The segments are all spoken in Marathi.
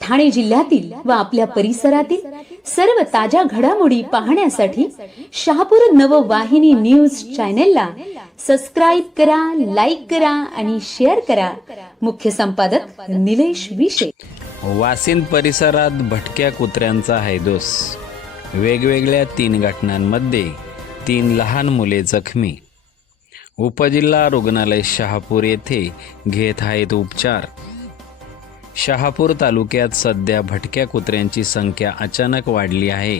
ठाणे जिल्ह्यातील व आपल्या परिसरातील सर्व ताज्या घडामोडी पाहण्यासाठी शहापूर नववाहिनी न्यूज चॅनेलला सबस्क्राईब करा लाईक करा आणि शेअर करा. मुख्य संपादक निलेश विशे. वासिन परिसरात भटक्या कुत्र्यांचा हैदोस. वेगवेगळ्या तीन घटनांमध्ये तीन लहान मुले जखमी. उपजिल्हा रुग्णालय शहापूर येथे घेत आहेत उपचार. शहापूर तालुक्यात सध्या भटक्या कुत्र्यांची संख्या अचानक वाढली आहे.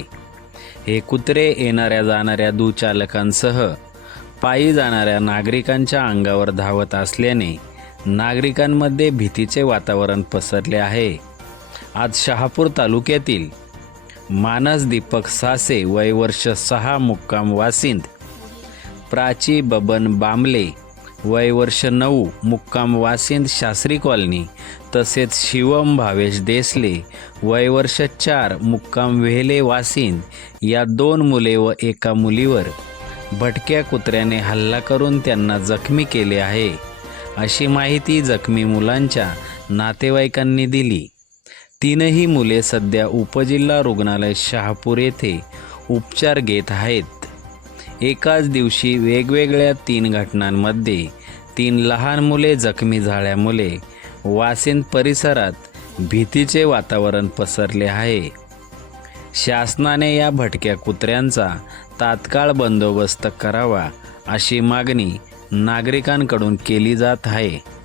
हे कुत्रे येणाऱ्या जाणाऱ्या दुचालकांसह पायी जाणाऱ्या नागरिकांच्या अंगावर धावत असल्याने नागरिकांमध्ये भीतीचे वातावरण पसरले आहे. आज शहापूर तालुक्यातील मानस दीपक सासे वय वर्ष सहा मुक्काम वासिंद प्राची बबन बांबले वय वर्ष नऊ मुक्काम वासिंद शास्त्री कॉलनी तसेच शिवम भावेश देसले वय वर्ष चार मुक्काम वेहले वासिंद या दोन मुले व एका मुलीवर भटक्या कुत्र्याने हल्ला करून त्यांना जखमी केले आहे. अशी माहिती जखमी मुलांच्या नातेवाईकांनी दिली. तीनही मुले सध्या उपजिल्हा रुग्णालय शहापूर येथे उपचार घेत आहेत. एकाच दिवशी वेगवेगळ्या तीन घटनांमध्ये तीन लहान मुले जखमी झाल्यामुळे वासिंद परिसरात भीतीचे वातावरण पसरले आहे. शासनाने या भटक्या कुत्र्यांचा तात्काळ बंदोबस्त करावा अशी मागणी नागरिकांकडून केली जात आहे.